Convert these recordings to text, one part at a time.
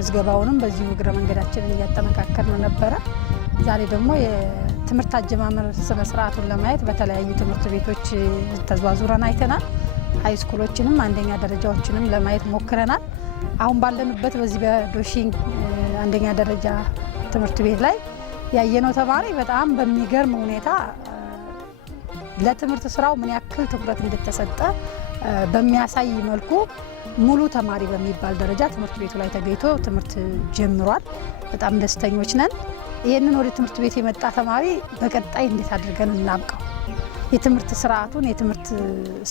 ምዝገባውንም በዚሁ እግረ መንገዳችንን እያጠናከርን ነበር። ዛሬ ደግሞ የትምህርት አጀማመር ስነ ስርዓቱን ለማየት በተለያዩ ትምህርት ቤቶች ተዟዙረን አይተናል። ሃይስኩሎችንም አንደኛ ደረጃዎችንም ለማየት ሞክረናል። አሁን ባለንበት በዚህ በዶሽን አንደኛ ደረጃ ትምህርት ቤት ላይ ያየነው ተማሪ በጣም በሚገርም ሁኔታ ለትምህርት ስራው ምን ያክል ትኩረት እንደተሰጠ በሚያሳይ መልኩ ሙሉ ተማሪ በሚባል ደረጃ ትምህርት ቤቱ ላይ ተገኝቶ ትምህርት ጀምሯል። በጣም ደስተኞች ነን። ይሄንን ወደ ትምህርት ቤት የመጣ ተማሪ በቀጣይ እንዴት አድርገን እናብቃው፣ የትምህርት ስርዓቱን የትምህርት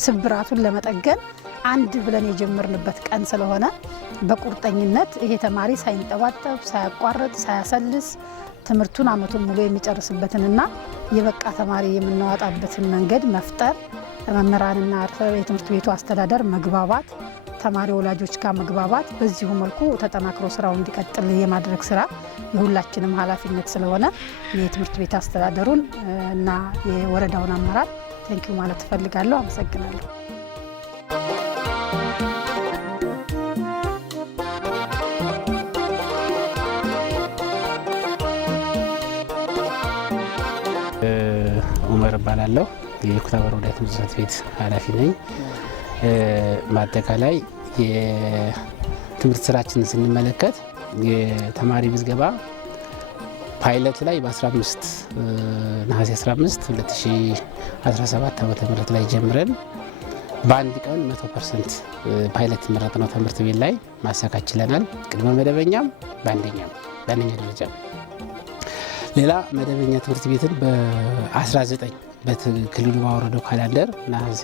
ስብራቱን ለመጠገን አንድ ብለን የጀመርንበት ቀን ስለሆነ በቁርጠኝነት ይሄ ተማሪ ሳይንጠባጠብ ሳያቋርጥ ሳያሰልስ ትምህርቱን አመቱን ሙሉ የሚጨርስበትንና የበቃ ተማሪ የምናወጣበትን መንገድ መፍጠር፣ መምህራንና የትምህርት ቤቱ አስተዳደር መግባባት፣ ተማሪ ወላጆች ጋር መግባባት፣ በዚሁ መልኩ ተጠናክሮ ስራው እንዲቀጥል የማድረግ ስራ የሁላችንም ኃላፊነት ስለሆነ የትምህርት ቤት አስተዳደሩን እና የወረዳውን አመራር ቴንኪው ማለት እፈልጋለሁ። አመሰግናለሁ። ኡመር ባላለው የኩታበር ወረዳ ትምህርት ቤት ኃላፊ ነኝ። በአጠቃላይ የትምህርት ስራችንን ስንመለከት የተማሪ ምዝገባ ፓይለት ላይ በ15 ነሐሴ 15 2017 ዓ.ም ላይ ጀምረን በአንድ ቀን 100% ፓይለት መረጥነው ትምህርት ቤት ላይ ማሳካት ችለናል። ቅድመ መደበኛም በአንደኛ ደረጃ ሌላ መደበኛ ትምህርት ቤትን በ19 በክልሉ ባወረደው ካላንደር ነሐሴ